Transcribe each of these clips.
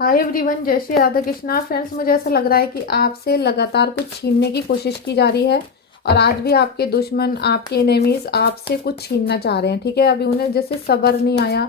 Hi everyone, जय Shri Radha Krishna. Friends, मुझे ऐसा लग रहा है कि आपसे लगातार कुछ छीनने की कोशिश की जा रही है और आज भी आपके दुश्मन, आपके एनिमीज आपसे कुछ छीनना चाह रहे हैं। ठीक है, अभी उन्हें जैसे सब्र नहीं आया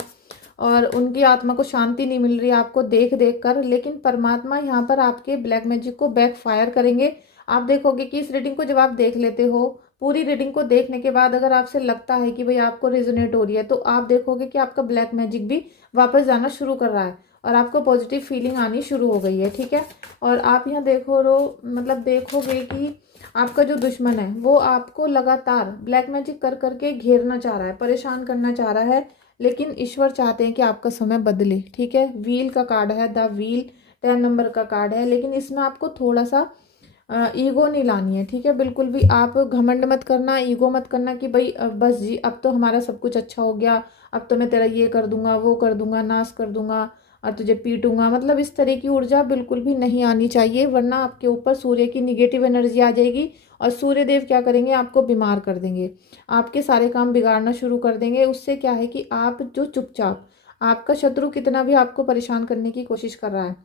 और उनकी आत्मा को शांति नहीं मिल रही आपको देख देख कर। लेकिन परमात्मा यहाँ पर आपके ब्लैक मैजिक को बैक फायर करेंगे। आप देखोगे कि इस रीडिंग को जब आप देख लेते हो, पूरी रीडिंग को देखने के बाद अगर आपसे लगता है कि भाई आपको रेजोनेट हो रही है, तो आप देखोगे कि आपका ब्लैक मैजिक भी वापस जाना शुरू कर रहा है और आपको पॉजिटिव फीलिंग आनी शुरू हो गई है। ठीक है, और आप यहाँ देखोगे कि आपका जो दुश्मन है वो आपको लगातार ब्लैक मैजिक कर करके घेरना चाह रहा है, परेशान करना चाह रहा है। लेकिन ईश्वर चाहते हैं कि आपका समय बदले। ठीक है, व्हील का कार्ड है, द व्हील 10 नंबर का कार्ड है। लेकिन इसमें आपको थोड़ा सा ईगो नहीं लानी है। ठीक है, बिल्कुल भी आप घमंड मत करना, ईगो मत करना कि भाई बस जी अब तो हमारा सब कुछ अच्छा हो गया, अब तो मैं तेरा ये कर दूंगा, वो कर दूंगा, नाश कर दूंगा और तुझे पीटूंगा। मतलब इस तरह की ऊर्जा बिल्कुल भी नहीं आनी चाहिए, वरना आपके ऊपर सूर्य की निगेटिव एनर्जी आ जाएगी और सूर्य देव क्या करेंगे, आपको बीमार कर देंगे, आपके सारे काम बिगाड़ना शुरू कर देंगे। उससे क्या है कि आप जो चुपचाप, आपका शत्रु कितना भी आपको परेशान करने की कोशिश कर रहा है,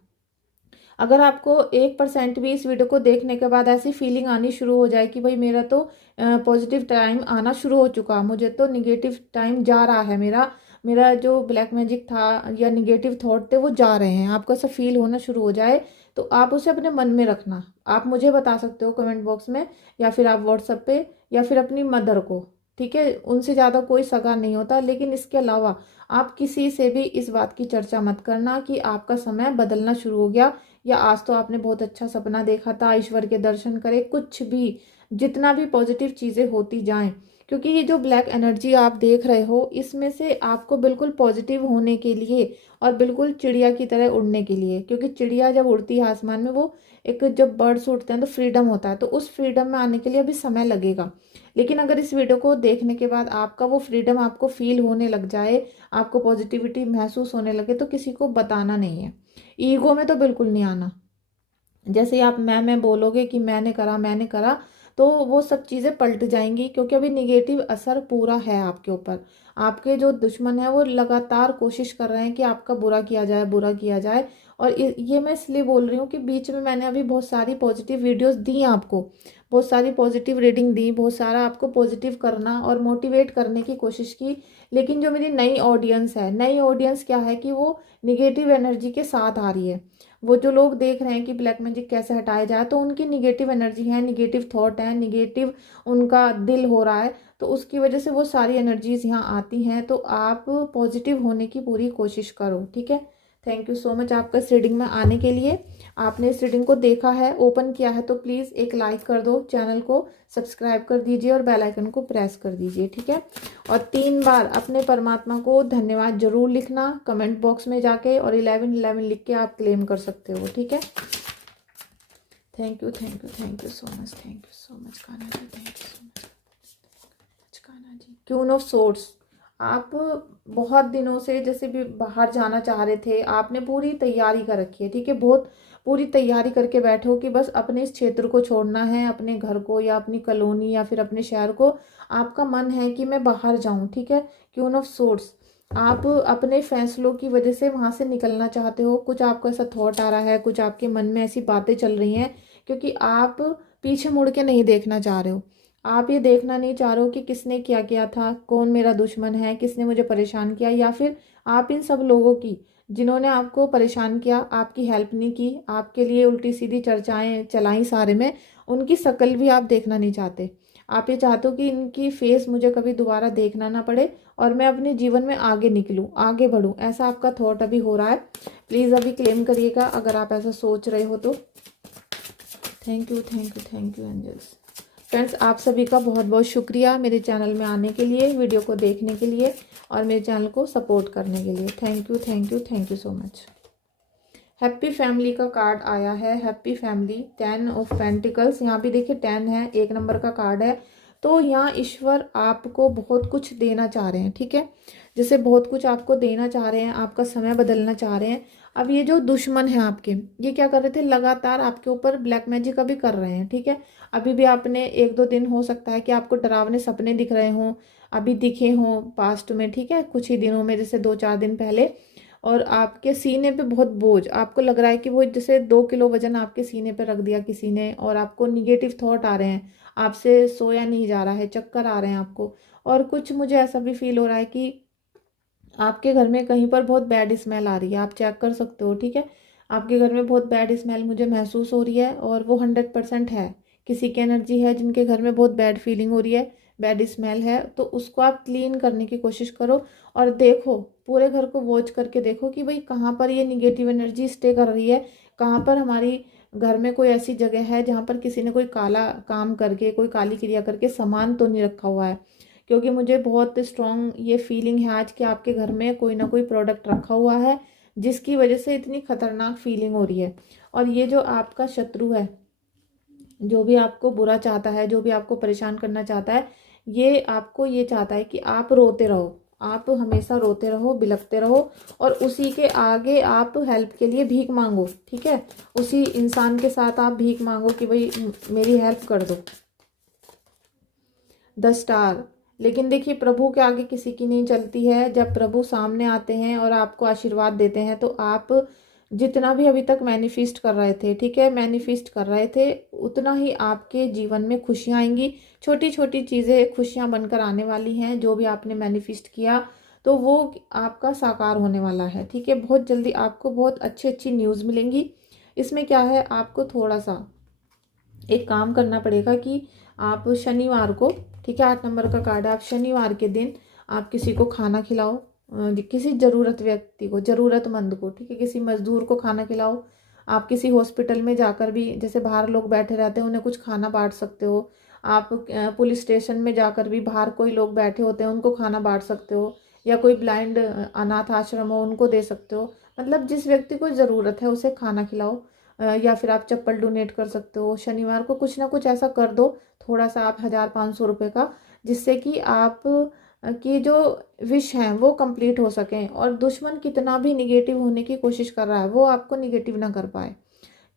अगर आपको 1% भी इस वीडियो को देखने के बाद ऐसी फीलिंग आनी शुरू हो जाए कि भाई मेरा तो पॉजिटिव टाइम आना शुरू हो चुका, मुझे तो निगेटिव टाइम जा रहा है, मेरा मेरा जो ब्लैक मैजिक था या निगेटिव थॉट थे वो जा रहे हैं, आपको ऐसा फील होना शुरू हो जाए, तो आप उसे अपने मन में रखना। आप मुझे बता सकते हो कमेंट बॉक्स में, या फिर आप व्हाट्सएप पे, या फिर अपनी मदर को। ठीक है, उनसे ज़्यादा कोई सगा नहीं होता। लेकिन इसके अलावा आप किसी से भी इस बात की चर्चा मत करना कि आपका समय बदलना शुरू हो गया, या आज तो आपने बहुत अच्छा सपना देखा था, ईश्वर के दर्शन करे, कुछ भी, जितना भी पॉजिटिव चीज़ें होती जाएं। क्योंकि ये जो ब्लैक एनर्जी आप देख रहे हो, इसमें से आपको बिल्कुल पॉजिटिव होने के लिए और बिल्कुल चिड़िया की तरह उड़ने के लिए, क्योंकि चिड़िया जब उड़ती है आसमान में, वो एक, जब बर्ड्स उड़ते हैं तो फ्रीडम होता है, तो उस फ्रीडम में आने के लिए अभी समय लगेगा। लेकिन अगर इस वीडियो को देखने के बाद आपका वो फ्रीडम आपको फील होने लग जाए, आपको पॉजिटिविटी महसूस होने लगे, तो किसी को बताना नहीं है, ईगो में तो बिल्कुल नहीं आना। जैसे ही आप मैं बोलोगे कि मैंने करा, तो वो सब चीज़ें पलट जाएंगी, क्योंकि अभी निगेटिव असर पूरा है आपके ऊपर। आपके जो दुश्मन है वो लगातार कोशिश कर रहे हैं कि आपका बुरा किया जाए, बुरा किया जाए। और ये मैं इसलिए बोल रही हूँ कि बीच में मैंने अभी बहुत सारी पॉजिटिव वीडियोस दी आपको, बहुत सारी पॉजिटिव रीडिंग दी, बहुत सारा आपको पॉजिटिव करना और मोटिवेट करने की कोशिश की। लेकिन जो मेरी नई ऑडियंस है, नई ऑडियंस क्या है कि वो निगेटिव एनर्जी के साथ आ रही है। वो जो लोग देख रहे हैं कि ब्लैक मैजिक कैसे हटाया जाए, तो उनकी निगेटिव एनर्जी है, निगेटिव थॉट है, निगेटिव उनका दिल हो रहा है, तो उसकी वजह से वो सारी एनर्जीज यहाँ आती हैं। तो आप पॉजिटिव होने की पूरी कोशिश करो। ठीक है, थैंक यू सो मच आपका इस रीडिंग में आने के लिए। आपने इस रीडिंग को देखा है, ओपन किया है, तो प्लीज़ एक लाइक कर दो, चैनल को सब्सक्राइब कर दीजिए और बेल आइकन को प्रेस कर दीजिए। ठीक है, और 3 बार अपने परमात्मा को धन्यवाद जरूर लिखना कमेंट बॉक्स में जाके, और 1111 लिख के आप क्लेम कर सकते हो। ठीक है, thank you thank you thank you so much, thank you so much Kanha ji, thank you so much Kanha ji. Queen of swords, आप बहुत दिनों से जैसे भी बाहर जाना चाह रहे थे, आपने पूरी तैयारी कर रखी है। ठीक है, बहुत पूरी तैयारी करके बैठे हो कि बस अपने इस क्षेत्र को छोड़ना है, अपने घर को या अपनी कॉलोनी या फिर अपने शहर को, आपका मन है कि मैं बाहर जाऊं। ठीक है, क्वीन ऑफ सोर्ड्स, आप अपने फैसलों की वजह से वहां से निकलना चाहते हो, कुछ आपको ऐसा थॉट आ रहा है, कुछ आपके मन में ऐसी बातें चल रही हैं, क्योंकि आप पीछे मुड़ के नहीं देखना चाह रहे हो। आप ये देखना नहीं चाह रहे हो कि किसने क्या किया था, कौन मेरा दुश्मन है, किसने मुझे परेशान किया, या फिर आप इन सब लोगों की, जिन्होंने आपको परेशान किया, आपकी हेल्प नहीं की, आपके लिए उल्टी सीधी चर्चाएं चलाई सारे में, उनकी शक्ल भी आप देखना नहीं चाहते। आप ये चाहते हो कि इनकी फेस मुझे कभी दोबारा देखना ना पड़े और मैं अपने जीवन में आगे निकलूं, आगे बढ़ूं, ऐसा आपका थॉट अभी हो रहा है। प्लीज़ अभी क्लेम करिएगा अगर आप ऐसा सोच रहे हो तो। Thank you thank you thank you angels. Friends, आप सभी का बहुत बहुत शुक्रिया मेरे चैनल में आने के लिए, वीडियो को देखने के लिए और मेरे चैनल को सपोर्ट करने के लिए। Thank you thank you thank you so much. Happy family का कार्ड आया है, हैप्पी फैमिली, 10 ऑफ पेंटिकल्स, यहाँ भी देखिए 10 है, 1 नंबर का कार्ड है। तो यहाँ ईश्वर आपको बहुत कुछ देना चाह रहे हैं। ठीक है, जैसे बहुत कुछ आपको देना चाह रहे हैं, आपका समय बदलना चाह रहे हैं। अब ये जो दुश्मन है आपके, ये क्या कर रहे थे, लगातार आपके ऊपर ब्लैक मैजिक अभी कर रहे हैं। ठीक है, अभी भी आपने 1-2 दिन हो सकता है कि आपको डरावने सपने दिख रहे हों, अभी दिखे हों पास्ट में। ठीक है, कुछ ही दिनों में, जैसे 2-4 दिन पहले, और आपके सीने पे बहुत बोझ, आपको लग रहा है कि वो जैसे 2 किलो वजन आपके सीने पे रख दिया किसी ने, और आपको निगेटिव थॉट आ रहे हैं, आपसे सोया नहीं जा रहा है, चक्कर आ रहे हैं आपको। और कुछ मुझे ऐसा भी फील हो रहा है कि आपके घर में कहीं पर बहुत बैड स्मेल आ रही है, आप चेक कर सकते हो, ठीक है। आपके घर में बहुत बैड स्मेल मुझे महसूस हो रही है, और वो 100% है। किसी की एनर्जी है जिनके घर में बहुत बैड फीलिंग हो रही है, बैड स्मेल है, तो उसको आप क्लीन करने की कोशिश करो। और देखो, पूरे घर को वॉच करके देखो कि भाई कहाँ पर ये निगेटिव एनर्जी स्टे कर रही है, कहाँ पर हमारी घर में कोई ऐसी जगह है जहाँ पर किसी ने कोई काला काम करके, कोई काली क्रिया करके सामान तो नहीं रखा हुआ है। क्योंकि मुझे बहुत स्ट्रॉन्ग ये फीलिंग है आज कि आपके घर में कोई ना कोई प्रोडक्ट रखा हुआ है जिसकी वजह से इतनी खतरनाक फीलिंग हो रही है। और ये जो आपका शत्रु है, जो भी आपको बुरा चाहता है, जो भी आपको परेशान करना चाहता है, ये आपको ये चाहता है कि आप रोते रहो, आप हमेशा रोते रहो, बिलखते रहो, और उसी के आगे आप हेल्प के लिए भीख मांगो, ठीक है। उसी इंसान के साथ आप भीख मांगो कि भाई मेरी हेल्प कर दो। 10 स्टार। लेकिन देखिए, प्रभु के आगे किसी की नहीं चलती है। जब प्रभु सामने आते हैं और आपको आशीर्वाद देते हैं, तो आप जितना भी अभी तक मैनिफेस्ट कर रहे थे, ठीक है, मैनिफेस्ट कर रहे थे, उतना ही आपके जीवन में खुशियाँ आएंगी। छोटी छोटी चीज़ें खुशियाँ बनकर आने वाली हैं। जो भी आपने मैनिफेस्ट किया तो वो आपका साकार होने वाला है, ठीक है। बहुत जल्दी आपको बहुत अच्छी अच्छी न्यूज़ मिलेंगी। इसमें क्या है, आपको थोड़ा सा एक काम करना पड़ेगा कि आप शनिवार को, ठीक है, 8 नंबर का कार्ड है, आप शनिवार के दिन आप किसी को खाना खिलाओ, किसी ज़रूरत व्यक्ति को, ज़रूरतमंद को, ठीक है, किसी मजदूर को खाना खिलाओ। आप किसी हॉस्पिटल में जाकर भी, जैसे बाहर लोग बैठे रहते हैं, उन्हें कुछ खाना बांट सकते हो। आप पुलिस स्टेशन में जाकर भी बाहर कोई लोग बैठे होते हैं, उनको खाना बांट सकते हो। या कोई ब्लाइंड अनाथ आश्रम हो, उनको दे सकते हो। मतलब जिस व्यक्ति को ज़रूरत है उसे खाना खिलाओ। या फिर आप चप्पल डोनेट कर सकते हो। शनिवार को कुछ ना कुछ ऐसा कर दो, थोड़ा सा आप 1,000-500 रुपये का, जिससे कि आप की जो विश हैं वो कंप्लीट हो सकें, और दुश्मन कितना भी निगेटिव होने की कोशिश कर रहा है वो आपको निगेटिव ना कर पाए।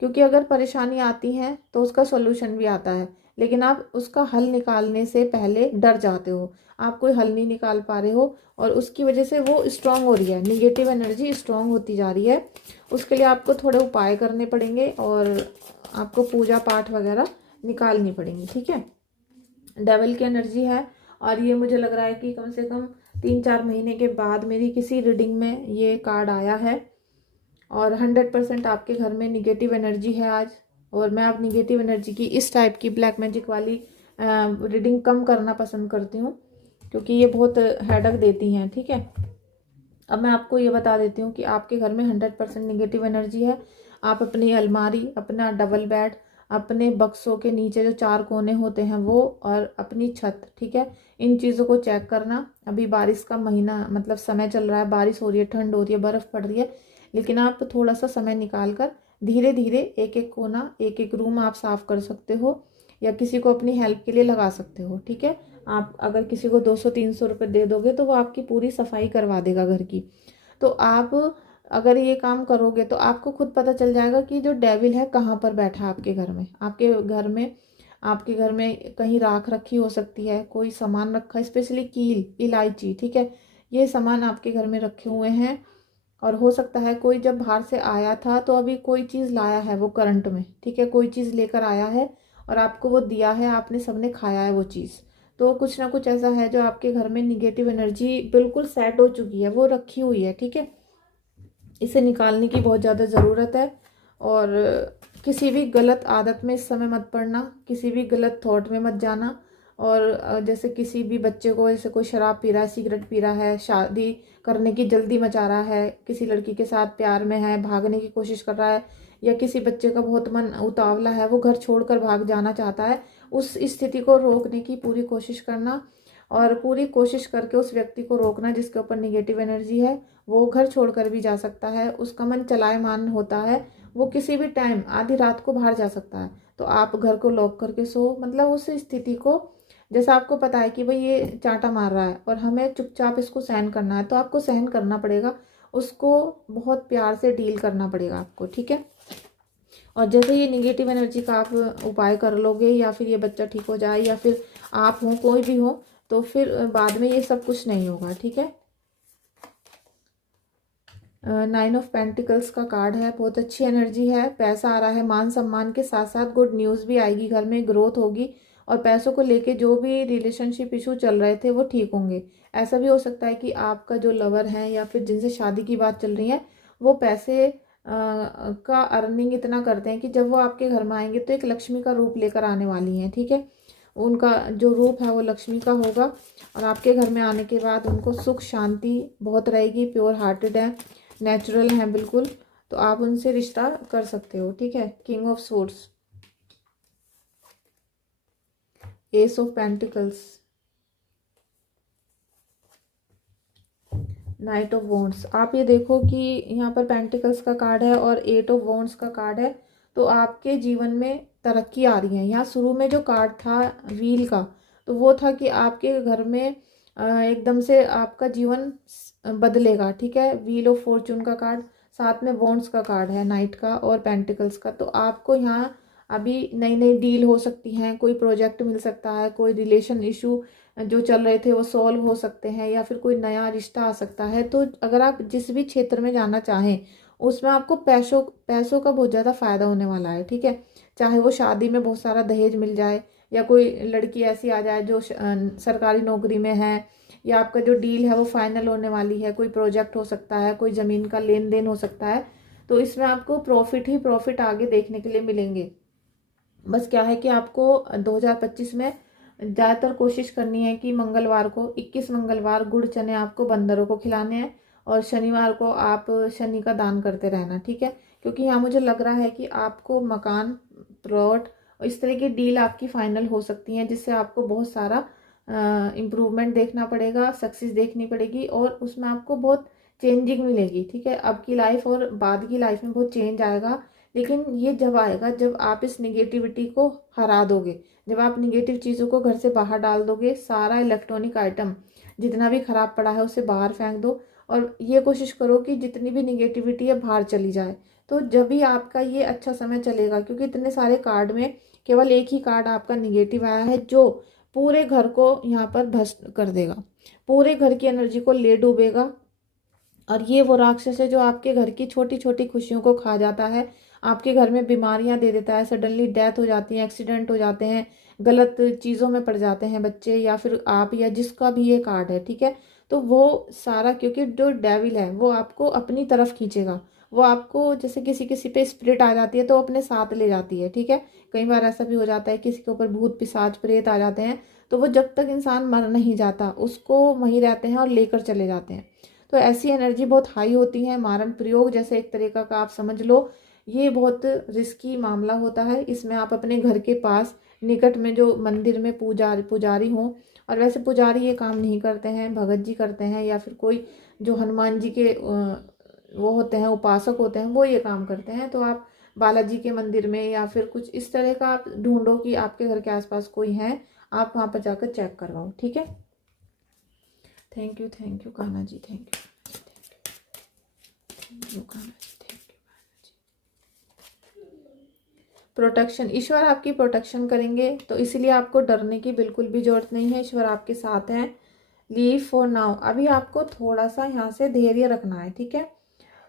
क्योंकि अगर परेशानी आती है तो उसका सॉल्यूशन भी आता है, लेकिन आप उसका हल निकालने से पहले डर जाते हो, आप कोई हल नहीं निकाल पा रहे हो, और उसकी वजह से वो स्ट्रांग हो रही है, निगेटिव एनर्जी स्ट्रांग होती जा रही है। उसके लिए आपको थोड़े उपाय करने पड़ेंगे, और आपको पूजा पाठ वगैरह निकालनी पड़ेंगी, ठीक है। डेविल की एनर्जी है, और ये मुझे लग रहा है कि कम से कम 3-4 महीने के बाद मेरी किसी रीडिंग में ये कार्ड आया है। और 100% आपके घर में निगेटिव एनर्जी है आज। और मैं अब निगेटिव एनर्जी की इस टाइप की ब्लैक मैजिक वाली रीडिंग कम करना पसंद करती हूँ, क्योंकि ये बहुत हेडक देती हैं, ठीक है। अब मैं आपको ये बता देती हूँ कि आपके घर में 100% निगेटिव एनर्जी है। आप अपनी अलमारी, अपना डबल बेड, अपने बक्सों के नीचे जो 4 कोने होते हैं वो, और अपनी छत, ठीक है, इन चीज़ों को चेक करना। अभी बारिश का महीना, मतलब समय चल रहा है, बारिश हो रही है, ठंड हो रही है, बर्फ़ पड़ रही है, लेकिन आप थोड़ा सा समय निकाल कर धीरे धीरे एक एक कोना, एक एक रूम आप साफ कर सकते हो, या किसी को अपनी हेल्प के लिए लगा सकते हो, ठीक है। आप अगर किसी को 200-300 रुपये दे दोगे तो वो आपकी पूरी सफाई करवा देगा घर की। तो आप अगर ये काम करोगे तो आपको खुद पता चल जाएगा कि जो डेविल है कहाँ पर बैठा है आपके घर में। आपके घर में कहीं राख रखी हो सकती है, कोई सामान रखा है, स्पेशली कील, इलायची, ठीक है, ये सामान आपके घर में रखे हुए हैं। और हो सकता है कोई जब बाहर से आया था तो अभी कोई चीज़ लाया है वो करंट में, ठीक है, कोई चीज़ लेकर आया है और आपको वो दिया है, आपने सबने खाया है वो चीज़। तो कुछ ना कुछ ऐसा है जो आपके घर में निगेटिव एनर्जी बिल्कुल सेट हो चुकी है, वो रखी हुई है, ठीक है। इसे निकालने की बहुत ज़्यादा ज़रूरत है। और किसी भी गलत आदत में इस समय मत पड़ना, किसी भी गलत थॉट में मत जाना। और जैसे किसी भी बच्चे को, जैसे कोई शराब पी रहा है, सिगरेट पी रहा है, शादी करने की जल्दी मचा रहा है, किसी लड़की के साथ प्यार में है, भागने की कोशिश कर रहा है, या किसी बच्चे का बहुत मन उतावला है, वो घर छोड़कर भाग जाना चाहता है, उस स्थिति को रोकने की पूरी कोशिश करना। और पूरी कोशिश करके उस व्यक्ति को रोकना जिसके ऊपर निगेटिव एनर्जी है। वो घर छोड़कर भी जा सकता है, उसका मन चलायमान होता है, वो किसी भी टाइम आधी रात को बाहर जा सकता है। तो आप घर को लॉक करके सो, मतलब उस स्थिति को, जैसा आपको पता है कि भाई ये चांटा मार रहा है और हमें चुपचाप इसको सहन करना है, तो आपको सहन करना पड़ेगा, उसको बहुत प्यार से डील करना पड़ेगा आपको, ठीक है। और जैसे ये निगेटिव एनर्जी का आप उपाय कर लोगे, या फिर ये बच्चा ठीक हो जाए, या फिर आप हो, कोई भी हो, तो फिर बाद में ये सब कुछ नहीं होगा, ठीक है। नाइन ऑफ पेंटिकल्स का कार्ड है, बहुत अच्छी एनर्जी है, पैसा आ रहा है, मान सम्मान के साथ साथ गुड न्यूज़ भी आएगी, घर में ग्रोथ होगी और पैसों को लेके जो भी रिलेशनशिप इशू चल रहे थे वो ठीक होंगे। ऐसा भी हो सकता है कि आपका जो लवर है या फिर जिनसे शादी की बात चल रही है वो पैसे का अर्निंग इतना करते हैं कि जब वो आपके घर में आएंगे तो एक लक्ष्मी का रूप लेकर आने वाली हैं, ठीक है। उनका जो रूप है वो लक्ष्मी का होगा और आपके घर में आने के बाद उनको सुख शांति बहुत रहेगी, प्योर हार्टेड है, नेचुरल हैं बिल्कुल, तो आप उनसे रिश्ता कर सकते हो, ठीक है। King of swords, S of pentacles, night of wands. आप ये देखो कि यहाँ पर पेंटिकल्स का कार्ड है और एट ऑफ वॉन्ड्स का कार्ड है, तो आपके जीवन में तरक्की आ रही है। यहाँ शुरू में जो कार्ड था व्हील का, तो वो था कि आपके घर में एकदम से आपका जीवन बदलेगा, ठीक है। व्हील ऑफ फॉर्चून का कार्ड, साथ में वॉन्ड्स का कार्ड है, नाइट का और पेंटिकल्स का। तो आपको यहाँ अभी नई नई डील हो सकती हैं, कोई प्रोजेक्ट मिल सकता है, कोई रिलेशन इशू जो चल रहे थे वो सॉल्व हो सकते हैं या फिर कोई नया रिश्ता आ सकता है। तो अगर आप जिस भी क्षेत्र में जाना चाहें उसमें आपको पैसों पैसों का बहुत ज़्यादा फायदा होने वाला है, ठीक है। चाहे वो शादी में बहुत सारा दहेज मिल जाए या कोई लड़की ऐसी आ जाए जो सरकारी नौकरी में है, या आपका जो डील है वो फाइनल होने वाली है, कोई प्रोजेक्ट हो सकता है, कोई ज़मीन का लेन देन हो सकता है। तो इसमें आपको प्रॉफिट ही प्रॉफिट आगे देखने के लिए मिलेंगे। बस क्या है कि आपको 2025 में ज़्यादातर कोशिश करनी है कि मंगलवार को 21 मंगलवार गुड़ चने आपको बंदरों को खिलाने हैं और शनिवार को आप शनि का दान करते रहना, ठीक है। क्योंकि यहाँ मुझे लग रहा है कि आपको मकान, प्लॉट और इस तरह की डील आपकी फाइनल हो सकती हैं, जिससे आपको बहुत सारा इम्प्रूवमेंट देखना पड़ेगा, सक्सेस देखनी पड़ेगी और उसमें आपको बहुत चेंजिंग मिलेगी, ठीक है। अब की लाइफ और बाद की लाइफ में बहुत चेंज आएगा, लेकिन ये जब आएगा जब आप इस निगेटिविटी को हरा दोगे, जब आप निगेटिव चीज़ों को घर से बाहर डाल दोगे, सारा इलेक्ट्रॉनिक आइटम जितना भी खराब पड़ा है उसे बाहर फेंक दो और ये कोशिश करो कि जितनी भी निगेटिविटी है बाहर चली जाए। तो जब भी आपका ये अच्छा समय चलेगा, क्योंकि इतने सारे कार्ड में केवल एक ही कार्ड आपका निगेटिव आया है जो पूरे घर को यहाँ पर भस्म कर देगा, पूरे घर की एनर्जी को ले डूबेगा। और ये वो राक्षस है जो आपके घर की छोटी छोटी खुशियों को खा जाता है, आपके घर में बीमारियां दे देता है, सडनली डेथ हो जाती है, एक्सीडेंट हो जाते हैं, गलत चीज़ों में पड़ जाते हैं बच्चे या फिर आप या जिसका भी ये कार्ड है, ठीक है। तो वो सारा, क्योंकि जो डेविल है वो आपको अपनी तरफ खींचेगा, वो आपको जैसे किसी किसी पे स्पिरिट आ जाती है तो अपने साथ ले जाती है, ठीक है। कई बार ऐसा भी हो जाता है किसी के ऊपर भूत पिशाच प्रेत आ जाते हैं, तो वो जब तक इंसान मर नहीं जाता उसको वहीं रहते हैं और लेकर चले जाते हैं। तो ऐसी एनर्जी बहुत हाई होती है, मारण प्रयोग जैसे एक तरीका का आप समझ लो। ये बहुत रिस्की मामला होता है, इसमें आप अपने घर के पास निकट में जो मंदिर में पुजारी हों, और वैसे पुजारी ये काम नहीं करते हैं, भगत जी करते हैं या फिर कोई जो हनुमान जी के वो होते हैं, उपासक होते हैं, वो ये काम करते हैं। तो आप बालाजी के मंदिर में या फिर कुछ इस तरह का आप ढूंढो कि आपके घर के आसपास कोई है, आप वहाँ पर जाकर चेक करवाओ, ठीक है। Thank you Kanha ji, thank you Kanha ji, thank you. Protection, ईश्वर आपकी प्रोटेक्शन करेंगे, तो इसीलिए आपको डरने की बिल्कुल भी जरूरत नहीं है, ईश्वर आपके साथ हैं। लीव फॉर नाउ, अभी आपको थोड़ा सा यहाँ से धैर्य रखना है, ठीक है।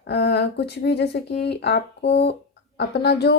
कुछ भी जैसे कि आपको अपना जो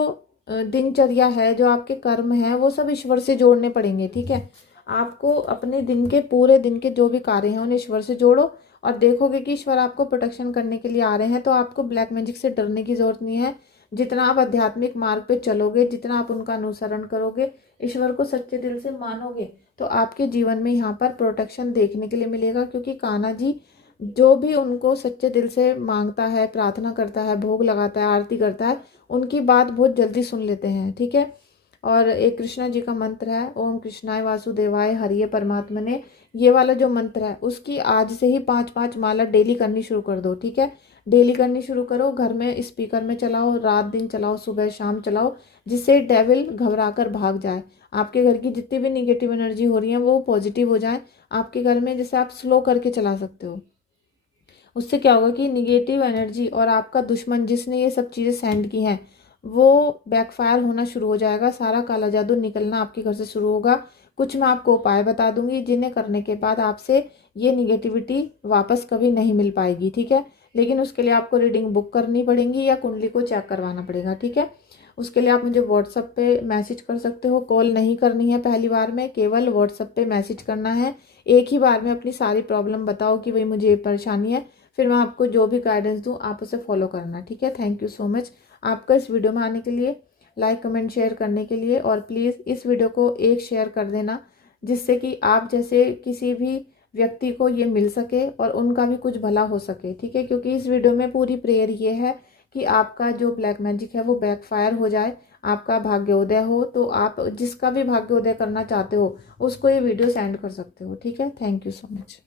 दिनचर्या है, जो आपके कर्म हैं, वो सब ईश्वर से जोड़ने पड़ेंगे, ठीक है। आपको अपने दिन के पूरे दिन के जो भी कार्य हैं उन्हें ईश्वर से जोड़ो और देखोगे कि ईश्वर आपको प्रोटेक्शन करने के लिए आ रहे हैं। तो आपको ब्लैक मैजिक से डरने की जरूरत नहीं है। जितना आप आध्यात्मिक मार्ग पे चलोगे, जितना आप उनका अनुसरण करोगे, ईश्वर को सच्चे दिल से मानोगे, तो आपके जीवन में यहाँ पर प्रोटेक्शन देखने के लिए मिलेगा। क्योंकि कान्हा जी जो भी उनको सच्चे दिल से मांगता है, प्रार्थना करता है, भोग लगाता है, आरती करता है, उनकी बात बहुत जल्दी सुन लेते हैं, ठीक है। और एक कृष्णा जी का मंत्र है, ओम कृष्णाय वासुदेवाय हरिये परमात्मने, ये वाला जो मंत्र है उसकी आज से ही 5-5 माला डेली करनी शुरू कर दो, ठीक है। डेली करनी शुरू करो, घर में स्पीकर में चलाओ, रात दिन चलाओ, सुबह शाम चलाओ, जिससे डेविल घबरा कर भाग जाए। आपके घर की जितनी भी निगेटिव एनर्जी हो रही है वो पॉजिटिव हो जाए आपके घर में। जैसे आप स्लो करके चला सकते हो, उससे क्या होगा कि निगेटिव एनर्जी और आपका दुश्मन जिसने ये सब चीज़ें सेंड की हैं वो बैकफायर होना शुरू हो जाएगा, सारा काला जादू निकलना आपके घर से शुरू होगा। कुछ मैं आपको उपाय बता दूंगी जिन्हें करने के बाद आपसे ये निगेटिविटी वापस कभी नहीं मिल पाएगी, ठीक है। लेकिन उसके लिए आपको रीडिंग बुक करनी पड़ेगी या कुंडली को चेक करवाना पड़ेगा, ठीक है। उसके लिए आप मुझे व्हाट्सएप पे मैसेज कर सकते हो, कॉल नहीं करनी है पहली बार में, केवल व्हाट्सएप पे मैसेज करना है। एक ही बार में अपनी सारी प्रॉब्लम बताओ कि भाई मुझे ये परेशानी है, फिर मैं आपको जो भी गाइडेंस दूँ आप उसे फॉलो करना, ठीक है। थैंक यू सो मच आपका इस वीडियो में आने के लिए, लाइक कमेंट शेयर करने के लिए, और प्लीज़ इस वीडियो को एक शेयर कर देना जिससे कि आप जैसे किसी भी व्यक्ति को ये मिल सके और उनका भी कुछ भला हो सके, ठीक है। क्योंकि इस वीडियो में पूरी प्रेयर ये है कि आपका जो ब्लैक मैजिक है वो बैकफायर हो जाए, आपका भाग्योदय हो। तो आप जिसका भी भाग्योदय करना चाहते हो उसको ये वीडियो सेंड कर सकते हो, ठीक है। Thank you so much.